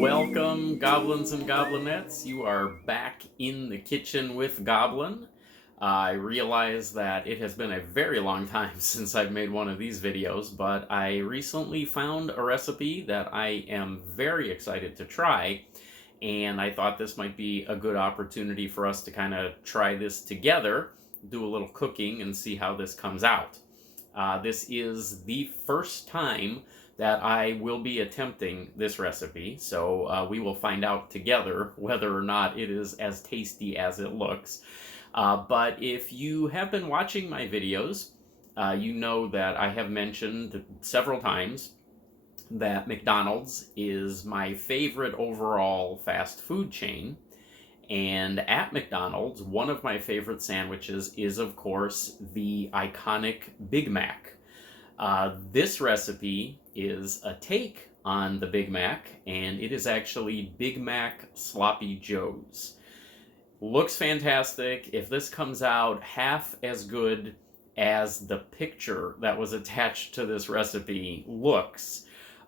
Welcome, goblins and goblinettes. You are back in the kitchen with Goblin. I realize that it has been a very long time since I've made one of these videos, but I recently found a recipe that I am very excited to try, and I thought this might be a good opportunity for us to kind of try this together, do a little cooking, and see how this comes out. This is the first time that I will be attempting this recipe, so we will find out together whether or not it is as tasty as it looks. But if you have been watching my videos, you know that I have mentioned several times that McDonald's is my favorite overall fast food chain. And at McDonald's, one of my favorite sandwiches is, of course, the iconic Big Mac. This recipe is a take on the Big Mac, and it is actually Big Mac Sloppy Joes. Looks fantastic. If this comes out half as good as the picture that was attached to this recipe looks,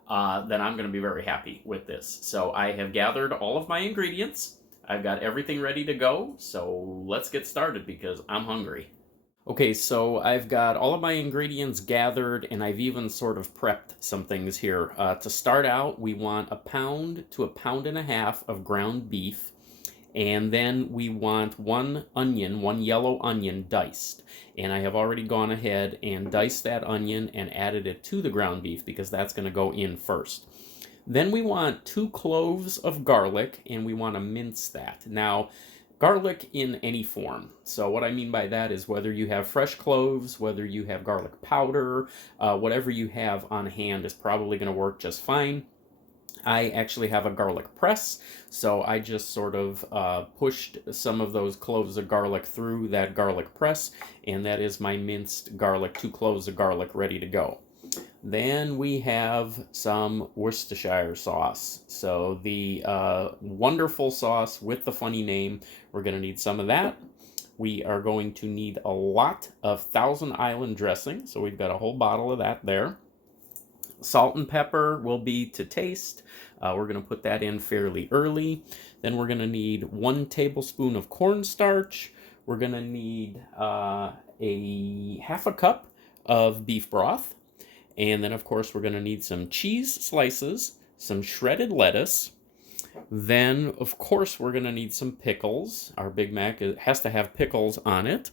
then I'm going to be very happy with this. So I have gathered all of my ingredients. I've got everything ready to go, so let's get started because I'm hungry. Okay, so I've got all of my ingredients gathered, and I've even sort of prepped some things here. To start out, we want 1 pound to 1.5 pounds of ground beef, and then we want 1 onion, 1 yellow onion diced. And I have already gone ahead and diced that onion and added it to the ground beef because that's going to go in first. Then we want 2 cloves of garlic, and we want to mince that. Now, garlic in any form. So what I mean by that is whether you have fresh cloves, whether you have garlic powder, whatever you have on hand is probably going to work just fine. I actually have a garlic press, so I just sort of pushed some of those cloves of garlic through that garlic press, and that is my minced garlic, 2 cloves of garlic ready to go. Then we have some Worcestershire sauce. So the wonderful sauce with the funny name, we're going to need some of that. We are going to need a lot of Thousand Island dressing, so we've got a whole bottle of that there. Salt and pepper will be to taste. We're going to put that in fairly early. Then we're going to need 1 tablespoon of cornstarch. We're going to need a 1/2 cup of beef broth. And then, of course, we're going to need some cheese slices, some shredded lettuce. Then, of course, we're going to need some pickles. Our Big Mac has to have pickles on it.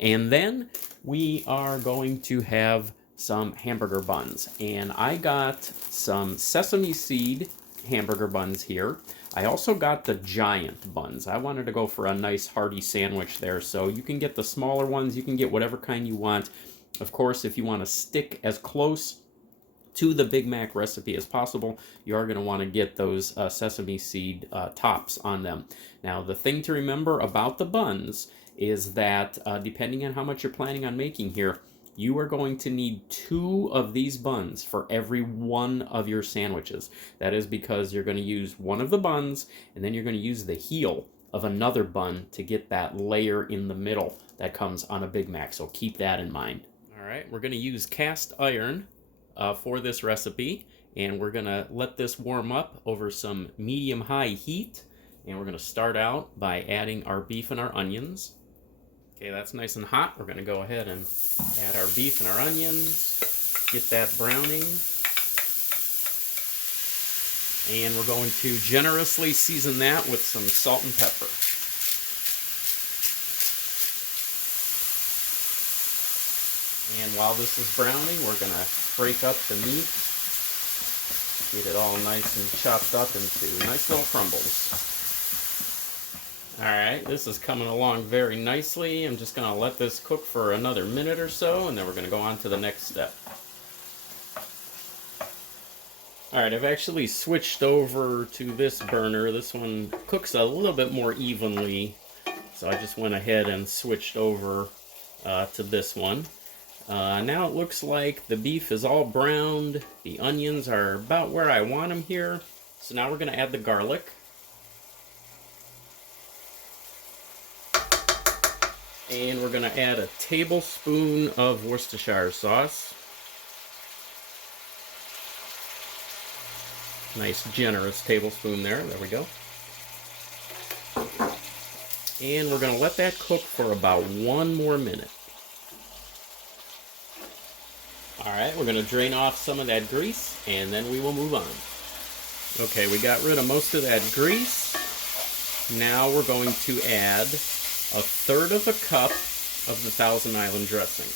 And then we are going to have some hamburger buns. And I got some sesame seed hamburger buns here. I also got the giant buns. I wanted to go for a nice hearty sandwich there. So you can get the smaller ones. You can get whatever kind you want. Of course, if you want to stick as close to the Big Mac recipe as possible, you are going to want to get those sesame seed tops on them. Now, the thing to remember about the buns is that depending on how much you're planning on making here, you are going to need 2 of these buns for every one of your sandwiches. That is because you're going to use one of the buns, and then you're going to use the heel of another bun to get that layer in the middle that comes on a Big Mac. So keep that in mind. All right, we're going to use cast iron for this recipe, and we're going to let this warm up over some medium-high heat, and we're going to start out by adding our beef and our onions. Okay, that's nice and hot. We're going to go ahead and add our beef and our onions, get that browning, and we're going to generously season that with some salt and pepper. And while this is browning, we're going to break up the meat, get it all nice and chopped up into nice little crumbles. Alright, this is coming along very nicely. I'm just going to let this cook for another minute or so, and then we're going to go on to the next step. Alright, I've actually switched over to this burner. This one cooks a little bit more evenly, so I just went ahead and switched over to this one. Now it looks like the beef is all browned. The onions are about where I want them here. So now we're going to add the garlic. And we're going to add a tablespoon of Worcestershire sauce. Nice generous tablespoon there. There we go. And we're going to let that cook for about 1 more minute. Alright, we're going to drain off some of that grease, and then we will move on. Okay, we got rid of most of that grease. Now we're going to add 1/3 cup of the Thousand Island dressing.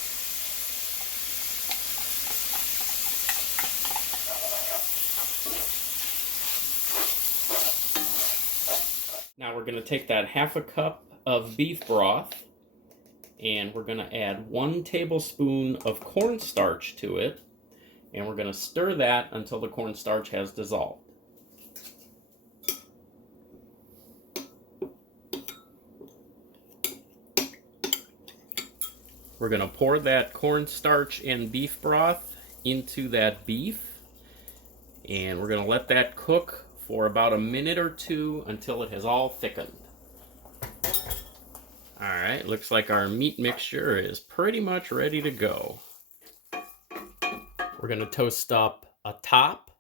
Now we're going to take that 1/2 cup of beef broth, and we're going to add 1 tablespoon of cornstarch to it, and we're going to stir that until the cornstarch has dissolved. We're going to pour that cornstarch and beef broth into that beef, and we're going to let that cook for about 1 minute or 2 until it has all thickened. Alright, looks like our meat mixture is pretty much ready to go. We're going to toast up a top,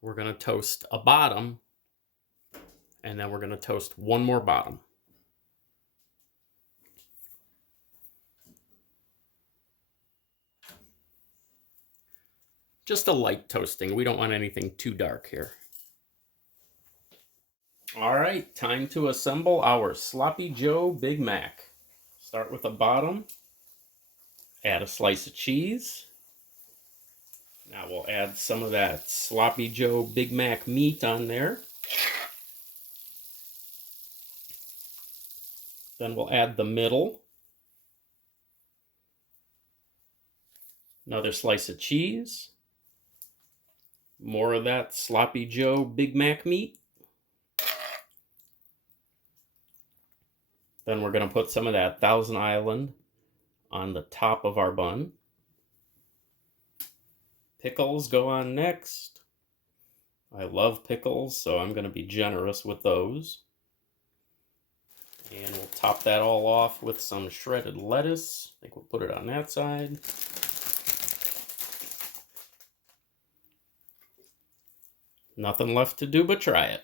we're going to toast a bottom, and then we're going to toast 1 more bottom. Just a light toasting. We don't want anything too dark here. All right, time to assemble our Sloppy Joe Big Mac. Start with the bottom. Add a slice of cheese. Now we'll add some of that Sloppy Joe Big Mac meat on there. Then we'll add the middle. Another slice of cheese. More of that Sloppy Joe Big Mac meat. Then we're going to put some of that Thousand Island on the top of our bun. Pickles go on next. I love pickles, so I'm going to be generous with those. And we'll top that all off with some shredded lettuce. I think we'll put it on that side. Nothing left to do but try it.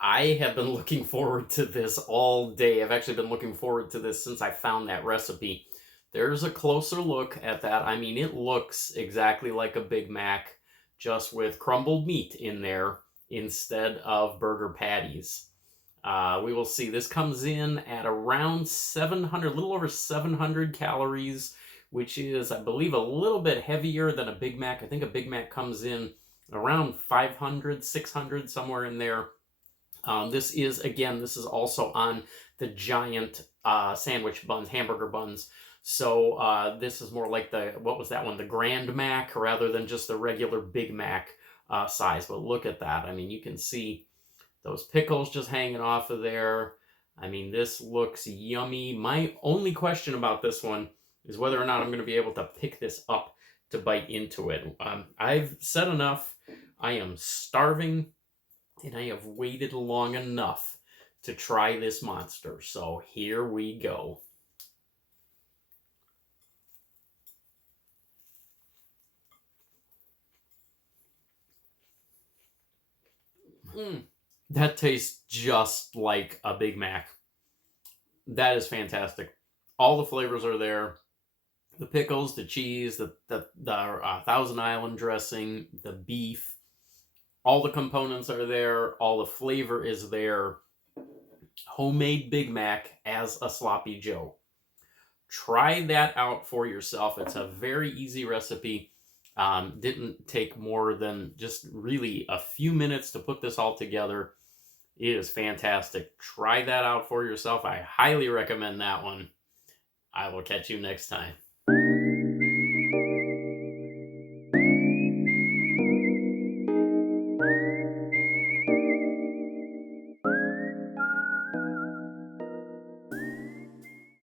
I have been looking forward to this all day. I've actually been looking forward to this since I found that recipe. There's a closer look at that. I mean, it looks exactly like a Big Mac, just with crumbled meat in there instead of burger patties. We will see. This comes in at around 700, a little over 700 calories, which is, I believe, a little bit heavier than a Big Mac. I think a Big Mac comes in around 500, 600, somewhere in there. This is also on the giant sandwich buns, hamburger buns. So this is more like what was that one? The Grand Mac, rather than just the regular Big Mac size. But look at that. I mean, you can see those pickles just hanging off of there. I mean, this looks yummy. My only question about this one is whether or not I'm going to be able to pick this up to bite into it. I've said enough. I am starving, and I have waited long enough to try this monster. So here we go. That tastes just like a Big Mac. That is fantastic. All the flavors are there. The pickles, the cheese, the Thousand Island dressing, the beef. All the components are there. All the flavor is there. Homemade Big Mac as a Sloppy Joe. Try that out for yourself. It's a very easy recipe. Didn't take more than just really a few minutes to put this all together. It is fantastic. Try that out for yourself. I highly recommend that one. I will catch you next time.